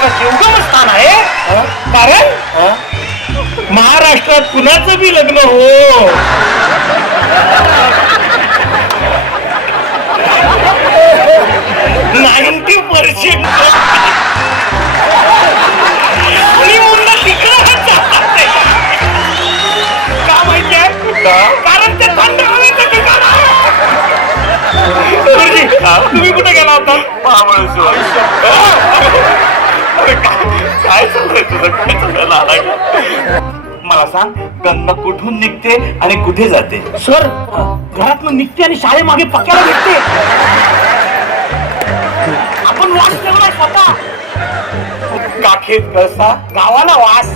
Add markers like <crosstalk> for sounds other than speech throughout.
महाराष्ट्राचे उगम स्थान आहे कारण महाराष्ट्रात कुणाचं बी लग्न हो. Ninety percent. कारण ते थंड हवेचं ठिकाण आहे. गुरुजी, तुम्ही कुठे गेला होता? अरे काय चाललंय तुझं काय चाललं आलाय का मला सांग गंगा कुठून निघते आणि कुठे जाते? सर घरातनं निघते आणि शाळेमागे पक्याला भेटते. आपण वास ठेवलाय स्वतः. काखेत कसा गावाला वास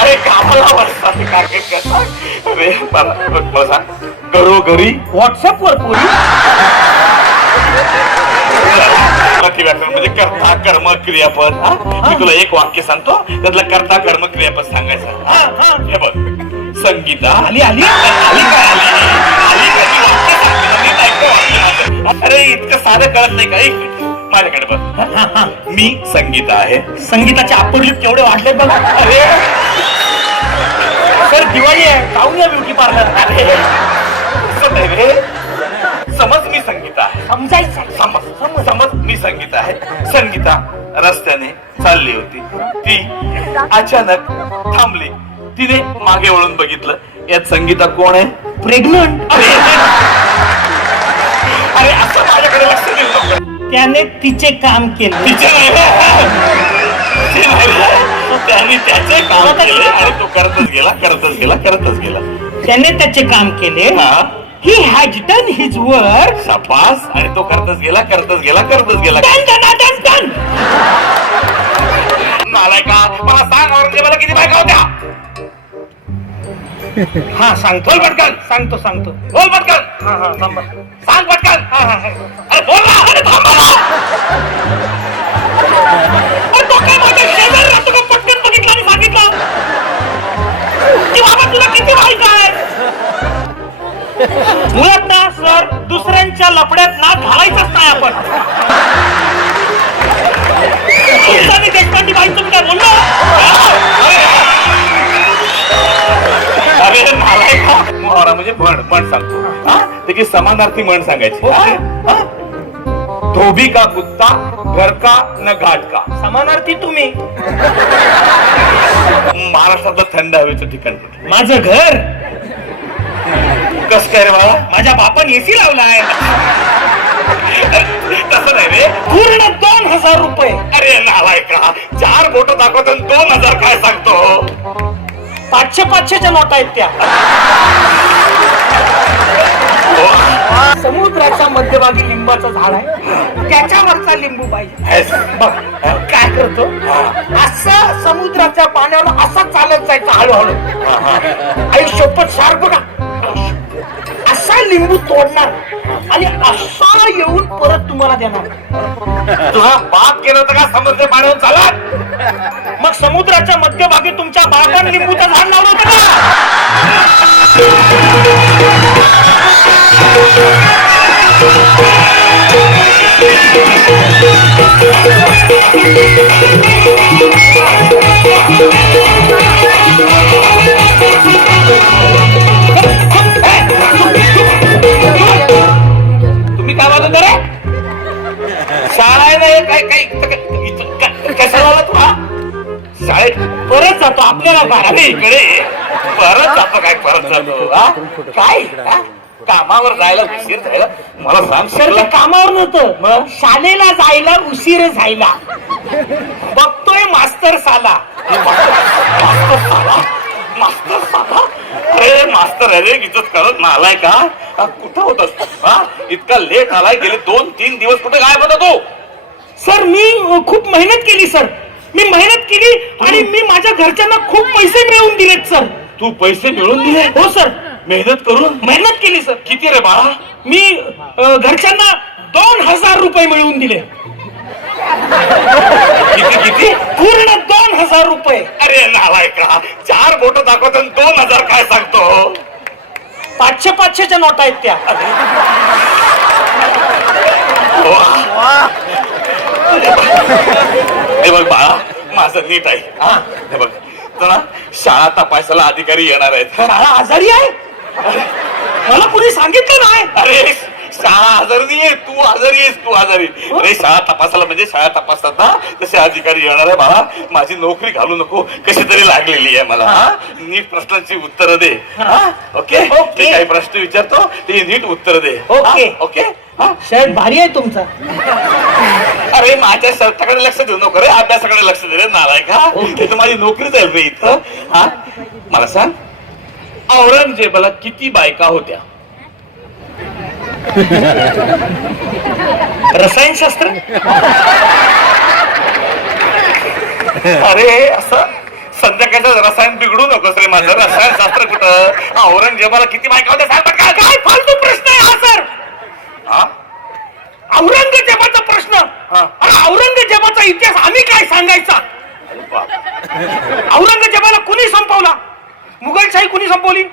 अरे कामाला वाजता काखेत कसा अरे मला मला सांग. घरोघरी व्हॉट्सअप वर पोरी व्याकरण म्हणजे कर्ता कर्म क्रियापद हा? मी तुला एक वाक्य सांगतो त्यातलं कर्ता कर्म क्रियापद सांगायचं. हा, बघ. संगीता आली आली? आली काय आली? आली का ती वाक्य सांगते ना, नीट ऐकतो वाक्य माझं. अरे इतकं साधं कळत नाही का? मिनिट. माझ्याकडे बघ. हा. मी संगीता आहे. संगीताचे अप्परलिप केवढे वाढले बघा. अरे! सर दिवाळी आहे. जाऊन या ब्युटी पार्लर अरे! असं नाही रे? समज मी संगीता आहे. समजायचं. समज समज मी संगीता आहे. संगीता रस्त्याने चालली होती. ती अचानक थांबली. तिने मागे वळून बघितलं यात संगीता कोण आहे? प्रेग्नंट. अरे अरे असं माझ्याकडे लक्ष नको. त्याने तिचे काम केले. तिचे. त्याने त्याचे काम केले. आणि तो करतच गेला करतच गेला करतच गेला. त्याने त्याचे काम केले. हा. He has done his work सपास. आणि तो करतच गेला करतच गेला करतच गेला. डन डन डन डन नालाय का मला सांग औरंगजेबाला किती बायका होत्या? हा सांगतो बोल पटकन. सांगतो सांगतो. बोल पटकन. हा हा थांबा सांग पटकन. हा हा हा. अरे बोल ना. अरे थांब ना. अरे तो काय माझ्या शेजारी राहतो का? पटकन बघितलं आणि सांगितलं. की बाबा तुला किती आहे मुळात ना सर दुसऱ्यांच्या लपड्यात ना घालायचंच नाही आपण. देशपांडे काय बोललो अरे मोहरा म्हणजे म्हण म्हण सांगतो. हा? त्याची समानार्थी म्हण सांगायची? धोबी का कुत्ता घर का न घाट का? समानार्थी तुम्ही. महाराष्ट्रातलं थंड हवेचं ठिकाण? माझं घर. कस काय रे बाळा. माझ्या बापाने एसी लावलाय. तसं नाही रे. पूर्ण दोन हजार रुपये. अरे नालाय का चार बोट दाखवतो दोन हजार काय सांगतो? पाचशे पाचशेच्या नोटा आहेत त्या. समुद्राच्या मध्यभागी लिंबाचं झाड आहे. त्याच्यावरचा लिंबू पाहिजे. बघ काय करतो? असं समुद्राच्या पाण्यावर असं चालत जायचं हळूहळू. आई शपथ सारखं का? लिंबू तोडणार. आणि असा येऊन परत तुम्हाला देणार. तुझा बाप गेला होता का समुद्र पाण्यावर चालत? मग समुद्राच्या मध्यभागी तुमच्या बापाने लिंबूचं झाड लावलं होतं का? जातो आपल्याला अरे बारा इकडे. परत जातो काय परत जातो. हा? काय? हा? कामावर जायला उशीर जायला मला सांग सर ते कामावर नव्हतं. मग? शाळेला जायला उशीर झायला बघतोय मास्तर साला. मास्तर साला? मास्तर साला? अरे मास्तर अरे करत नालाय का? हा, कुठं होतास तू? हा? इतका लेट आलाय गेले दोन तीन दिवस कुठे गायब होता तू? सर मी अ, खूप मेहनत केली सर. मी मेहनत केली आणि मी माझ्या घरच्यांना खूप पैसे मिळवून दिलेत सर. तू पैसे मिळवून दिले? हो सर. मेहनत करून? मेहनत केली सर. किती रे बाळा? मी अ, घरच्यांना दोन हजार रुपये मिळवून दिले. किती किती? पूर्ण दोन हजार रुपये. अरे नालाय का चार बोट दाखवतो आणि दोन हजार काय सांगतो? पाचशे पाचशेच्या नोटा आहेत त्या. वा. ए बघ बाळा माझं नीट आहे. हा. हे बघ जरा शाळा तपासायला अधिकारी येणार आहेत. शाळा आजारी आहे? मला कुणी सांगितलं नाही. अरे शाळा आजारी नाहीये तू आजारी आहेस तू आजारी. अरे शाळा तपासायला म्हणजे शाळा तपासतात ना तसे अधिकारी येणार आहे बाळा. माझी नोकरी घालू नको कशी तरी लागलेली आहे मला. हा. नीट प्रश्नांची उत्तरं दे. हा? ओके? ओके. मी काही प्रश्न विचारतो ते नीट उत्तर दे. ओके. हा? ओके? हा? शर्ट भारी आहे तुमचा. अरे माझ्या शर्टाकडे लक्ष देऊ नको रे अभ्यासाकडे लक्ष दे रे नालाय का इथं माझी नोकरी जाईल रे इथं हा. मला सांग औरंगजेबाला किती बायका होत्या? <laughs> रसायनशास्त्र? अरे असं संध्याकाळचं रसायन बिघडू नकोस रे माझं. रसायन शास्त्र कुठं? औरंगजेबाला किती बायका होत्या? सांग. काय फालतू प्रश्न आहे हा सर. हा? औरंगजेबाचा प्रश्न हा. अरे औरंगजेबाचा इतिहास आम्ही काय सांगायचा. औरंगजेबाला कुणी संपवला मुघलशाही कुणी संपवली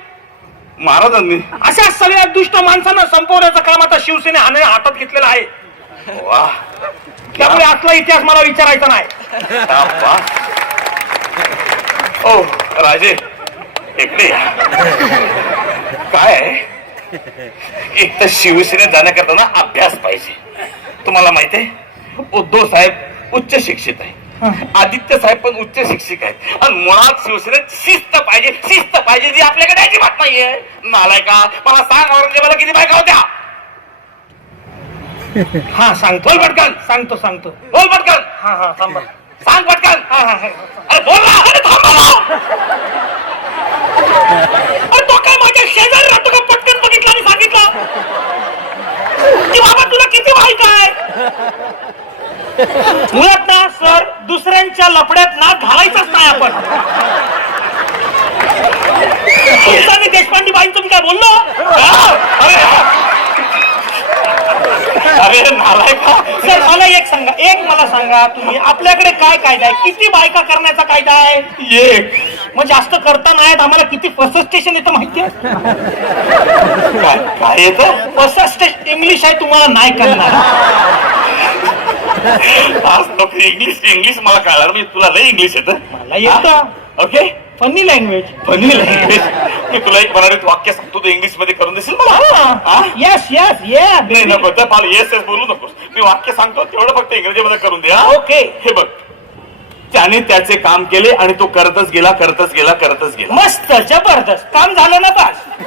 महाराजांनी अशा सगळ्या दुष्ट माणसांना संपवण्याचं काम आता शिवसेने हातात घेतलेलं आहे त्यामुळे असला इतिहास मला विचारायचा नाही. ओ राजे इकडे. काय? एक तर शिवसेनेत जाण्याकरता ना अभ्यास पाहिजे तुम्हाला माहिती आहे? उद्धव साहेब उच्च शिक्षित आहे. आदित्य साहेब पण उच्च शिक्षित आहेत. आणि मुळात शिवसेनेत शिस्त पाहिजे शिस्त पाहिजे जी आपल्याकडे अजिबात नाहीये. नालाय का मला सांग औरंगजेबाला किती बायका होत्या? <laughs> हा सांगतो. बोल पटकन. सांगतो सांगतो. बोल पटकन. हा हा थांबा सांग पटकन. हा हा हा. अरे बोल ना. अरे थांब ना. अरे तो काय माझ्या शेजारी राहतो का? पटकन बघितलं आणि सांगितलं. की बाबा तुला किती माहीत आहे? मुळात ना सर दुसऱ्यांच्या लपड्यात ना घालायचंच नाही आपण. देशपांडे बाईंचं मी काय बोललो? अरे अरे नालाय का सर मला एक सांगा एक मला सांगा तुम्ही आपल्याकडे काय कायदा आहे? किती बायका करण्याचा कायदा आहे? एक. मग जास्त करता नाहीत आम्हाला किती फर्स्ट स्टेशन येतं माहितीये? काय काय येतं? स्टेशन इंग्लिश आहे तुम्हाला नाही करणार. आज इंग्लिश इंग्लिश मला कळणार मी तुला लय इंग्लिश येतं. मला येतं. Okay funny language funny language मी तुला एक मराठीत वाक्य सांगतो ते इंग्लिशमध्ये करून देशील मला? येस येस ये नाही नको तर मला येस येस बोलू नकोस. मी वाक्य सांगतो तेवढं फक्त इंग्रजीमध्ये करून दे हा? ओके हे बघ. त्याने त्याचे काम केले आणि तो करतच गेला करतच गेला करतच गेला. मस्त जबरदस्त. काम झालं ना बस.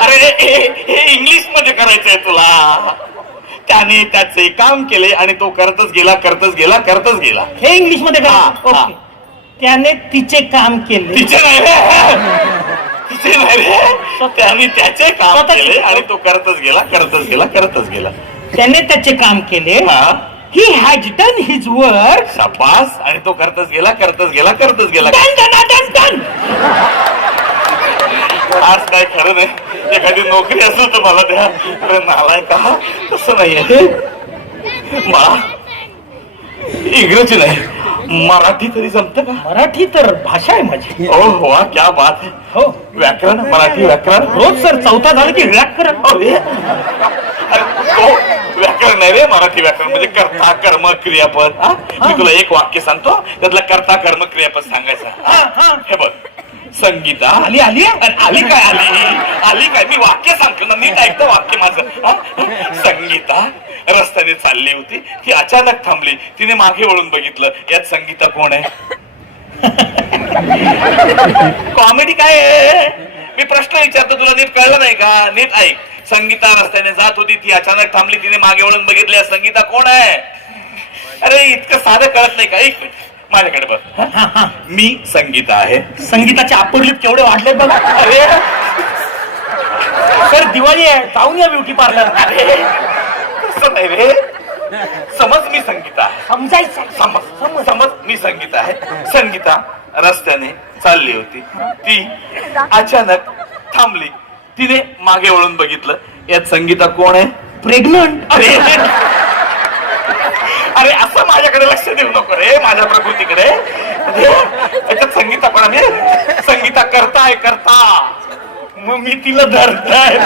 अरे हे- हे हे इंग्लिशमध्ये करायचंय तुला. त्याने त्याचे काम केले आणि तो करतच गेला करतच गेला करतच गेला. हे इंग्लिशमध्ये हा, करा हा. ओके. त्याने तिचे काम केले. तिचे नाही रे. तिचे नाही रे. त्याने त्याचे काम स्वतःचे. केले आणि तो करतच गेला करतच गेला करतच गेला. त्याने त्याचे काम केले. हा. He has done his work शाबास आणि तो करतच गेला करतच गेला करतच गेला. डन डन डन डन आज काय खरं नाही. एखादी नोकरी असेल तर मला द्या. अरे नालाय का तसं नाहीये. मला इंग्रजी नाही. मराठी तरी जमत का? मराठी तर भाषा आहे माझी. ओ वा क्या बात है हो. व्याकरण मराठी व्याकरण. रोज सर चौथा झालं की व्याकरण. अरे. व्याकरण नाही रे मराठी व्याकरण. म्हणजे <laughs> कर्ता कर्म क्रियापद? मी तुला एक वाक्य सांगतो. त्यातला कर्ता कर्म क्रियापद सांगायचं. हा, हा. हे. बघ. संगीता. आली आली आली काय आली? आली काय? मी वाक्य सांगतो ना. नीट ऐकतो वाक्य माझं? संगीता रस्त्याने चालली होती. ती अचानक थांबली. तिने मागे वळून बघितलं. यात संगीता कोण आहे? <laughs> कॉमेडी काय आहे? मी प्रश्न विचारतो. तुला नीट कळलं नाही का? नीट ऐक. संगीता रस्त्याने जात होती ती अचानक थांबली तिने मागे वळून बघितली या संगीता कोण आहे? अरे इतकं साधं कळत नाही का? एक मिनिट माझ्याकडे बघ. हा? हा हा. मी संगीता आहे. संगीताचे अप्पर लिप केवढे वाढले बघा. अरे. सर दिवाळी आहे. जाऊन या ब्युटी पार्लर. अरे तसं नाही रे. समज मी संगीता आहे. समजायचं. समज समज. मी संगीता आहे. संगीता रस्त्याने चालली होती. ती अचानक थांबली. तिने मागे वळून बघितलं यात संगीता कोण आहे? प्रेग्नंट अरे अरे असं माझ्याकडे लक्ष देऊ नको रे माझ्या प्रकृतीकडे. अरे, याच्यात संगीता पण आहे? संगीता करताय करता. मग मी तिला धरताय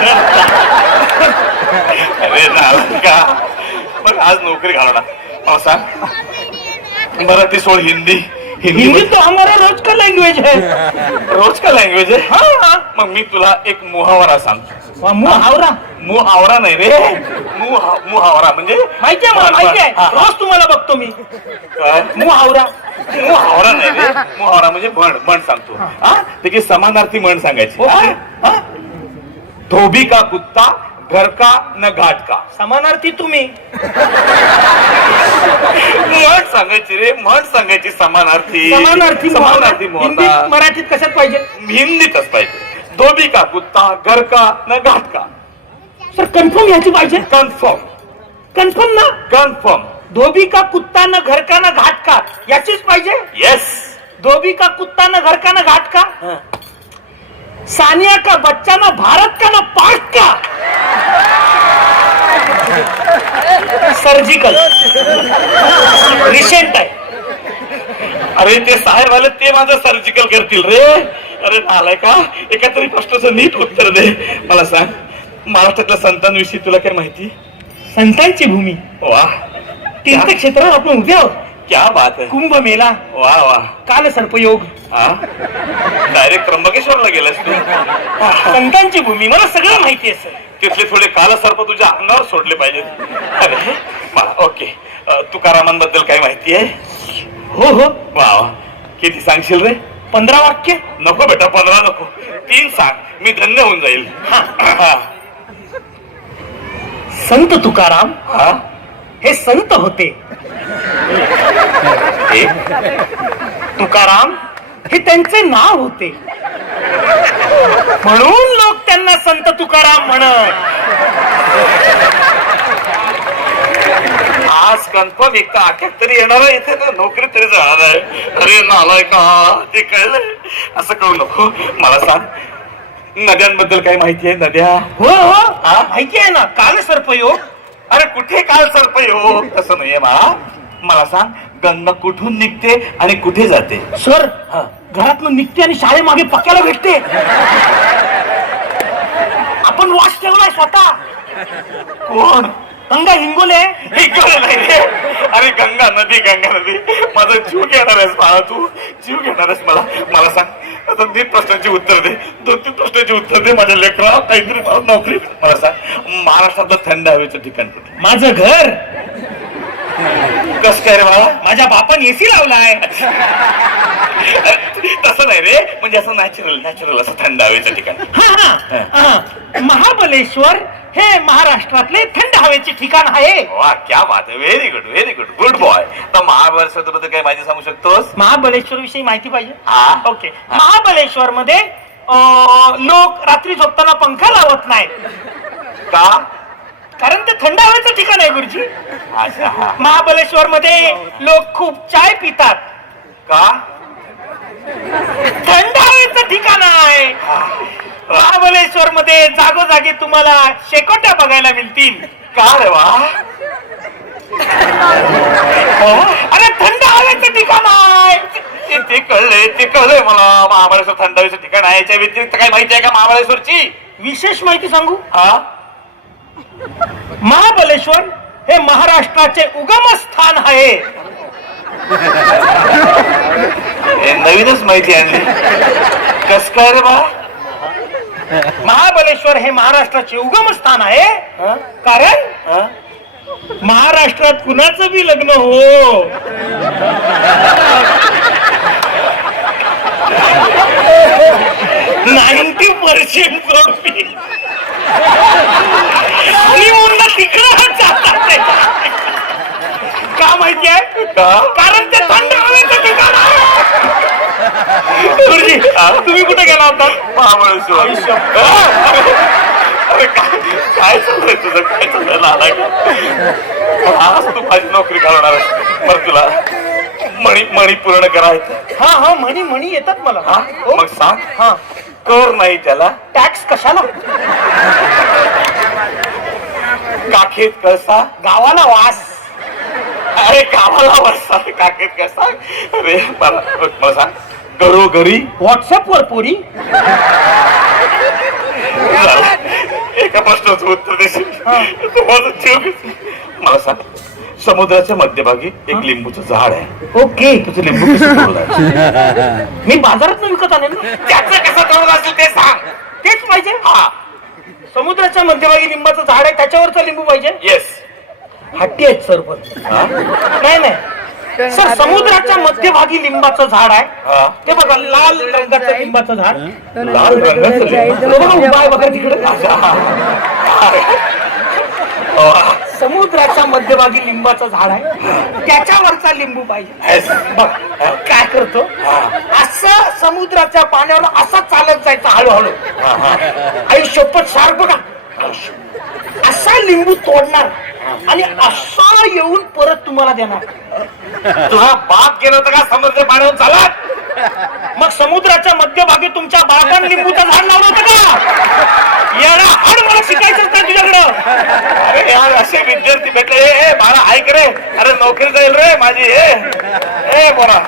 अरे का मग आज नोकरी घालवणार. मला सांग मराठी सोड हिंदी. हिंदी तो हमारा रोज का लैंग्वेज है। रोज का लँग्वेज आहे हाँ। मग मी तुला एक मुहावरा सांगतो. मुहावरा? मुहावरा नाही रे. मुहा मुहावरा म्हणजे माहिती आहे मला माहिती आहे. रोज तुम्हाला बघतो मी. काय? मुहावरा. मुहावरा नाही रे. मुहावरा म्हणजे म्हण म्हण सांगतो. हा. त्याची समानार्थी म्हण सांगायची? धोबी का कुत्ता? घर का न घाट का समानार्थी तुम्ही. म्हण सांगायची रे म्हण सांगायची समानार्थी. समानार्थी समानार्थी मराठीत कशात पाहिजे? हिंदीतच पाहिजे. धोबी का कुत्ता घर का न घाट का सर कन्फर्म याची पाहिजे. कन्फर्म कन्फर्म ना? कन्फर्म धोबी का कुत्ता न घर का न घाट का याचीच पाहिजे? येस धोबी का कुत्ता न घर का न घाट का सानिया का बच्चा न भारत का न पाक का? सर्जिकल रिसेंट आहे. अरे ते साहेब आले ते माझं सर्जिकल करतील रे. अरे आलाय का? एका तरी प्रश्नाचं नीट उत्तर दे. मला सांग महाराष्ट्रातल्या संतांविषयी तुला काय माहिती? संतांची भूमी. वा. तीर्थक्षेत्रावर आपण उभे आहोत. क्या बात आहे कुंभ मेला। वा वा काल सर्पयोग। हा? डायरेक्ट त्र्यंबकेश्वरला गेलास तू. संतांची भूमी मला सगळं माहिती आहे सर. तिथले थोडे काल सर्प तुझ्या अंगावर सोडले पाहिजेत. अरे मला ओके. अ, तुकारामांबद्दल काय माहिती आहे? हो हो. वा वा किती सांगशील रे? पंधरा वाक्य. नको बेटा पंधरा नको. तीन सांग. मी धन्य होऊन जाईल. हा. संत तुकाराम हा? हे संत होते. तुकाराम हे त्यांचे नाव होते. म्हणून लोक त्यांना संत तुकाराम म्हणत. आज कन्फर्म एक तर अटॅक तरी येणार आहे इथे ना नोकरी तरी जाणार आहे. अरे नालाय का? ते कळलंय असं करू नको. मला सांग नद्यांबद्दल काय माहिती आहे? नद्या? हो हो. हा? माहिती आहे ना. काल सर्पयोग अरे कुठे काल सर्प हो तसं नाहीये मला मला सांग गंगा कुठून निघते आणि कुठे जाते? सर. घरातून निघते आणि शाळेमागे पक्याला भेटते. आपण वाच ठेवलाय स्वतः. कोण? गंगा हिंगोले हे कळलं नाही. अरे गंगा नदी गंगा नदी. माझा जीव घेणार आहेस मला तू. जीव घेणार आहेस मला. मला सांग आता तीन प्रश्नांची उत्तर दे. दोन तीन प्रश्नांची उत्तर दे माझ्या लेकरा काहीतरी मला नोकरी. मला सांग महाराष्ट्रातलं थंड हवेचं ठिकाण कुठे माझं घर. कस काय रे मला माझ्या बापान एसी लावलाय. तसं नाही रे. म्हणजे असं नॅचरल नॅचरल असं थंड हवेचं ठिकाण. हा, हा, हा. महाबलेश्वर हे महाराष्ट्रातले थंड हवेचे ठिकाण आहे. वा क्या बात आहे. Very good very good good boy तर महाबळेश्वर काही माहिती सांगू शकतोस? महाबलेश्वर विषयी माहिती पाहिजे? हा. ओके महाबलेश्वर मध्ये लोक रात्री झोपताना पंखा लावत नाहीत. का? कारण ते थंड हवेचं ठिकाण आहे गुरुजी. अच्छा महाबलेश्वर मध्ये लोक खूप चाय पितात. का? थंड हवेचं ठिकाण आहे. महाबलेश्वर मध्ये जागोजागी तुम्हाला शेकोट्या बघायला मिळतील. का रे वा? अरे थंड हवेचं ठिकाण आहे. ते- कळलंय ते कळलंय मला. महाबळेश्वर थंड हवेचं ठिकाण आहे. याच्या व्यतिरिक्त काही माहिती आहे का महाबळेश्वरची? विशेष माहिती सांगू? हा? महाबलेश्वर हे महाराष्ट्राचे उगम स्थान आहे. हे नवीनच माहिती आणली. कस काय रे बा? महाबलेश्वर हे महाराष्ट्राचे उगम स्थान आहे. कारण? महाराष्ट्रात कुणाचं बी लग्न हो? नाईन्टी पर्सेंट जोडपी तिकडं का माहिती आहे? कारण ते थंड हवेचं ठिकाण आहे गुरुजी तुम्ही कुठे गेला होता? महाबळेश्वर? अरे काय चाललंय तुझं? काय चाललंय? का? आज तू माझी नोकरी घालवणार. बरं तुला मणी मणी पूर्ण करायचं हा हा म्हणी म्हणी येतात मला. हा? हो. मग सांग. हा. कर नाही त्याला. टॅक्स कशाला? काखेत कसा गावाला वास. अरे गावाला वरसा काखेत कसा अरे मला मला सांग. घरोघरी. व्हॉट्सअप वर पोरी. एका प्रश्नाचं उत्तर देशील तू माझं जीव घेशील. मला सांग. समुद्राच्या मध्यभागी एक लिंबूचं झाड आहे. ओके. तुझं लिंबू कसं तोडलं <laughs> मी बाजारात विकत आणेल ना. त्याचं कसं तोडलं असेल ते सांग. तेच पाहिजे. हा. समुद्राच्या मध्यभागी लिंबाचं झाड आहे त्याच्यावरचा लिंबू पाहिजे? येस हट्टी आहेत सर पण नाही नाही. सर समुद्राच्या मध्यभागी लिंबाचं झाड आहे. हा. ते बघा लाल रंगाचं लिंबाचं झाड. लाल रंगाचं लिंबू. तो बघा उभा आहे बघा तिकडे. हो, समुद्राच्या मध्यभागी लिंबाचं झाड आहे. त्याच्यावरचा लिंबू पाहिजे. बघ काय करतो? असं समुद्राच्या पाण्यावर असं चालत जायचं हळूहळू. आई शपथ सार बघा. असा लिंबू तोडणार आणि असा येऊन परत तुम्हाला देणार. तुझा बाप गेला होता का समुद्र पाण्यावर चालत? मग समुद्राच्या मध्यभागी तुमच्या बापान लिंबूचं झाड लावलं होतं का? याला हड मला शिकायचं होतं तुझ्याकडं. अरे यार असे विद्यार्थी भेटले. ए, ए मला ऐक रे. अरे नोकरी जाईल रे माझी. ए ए बोला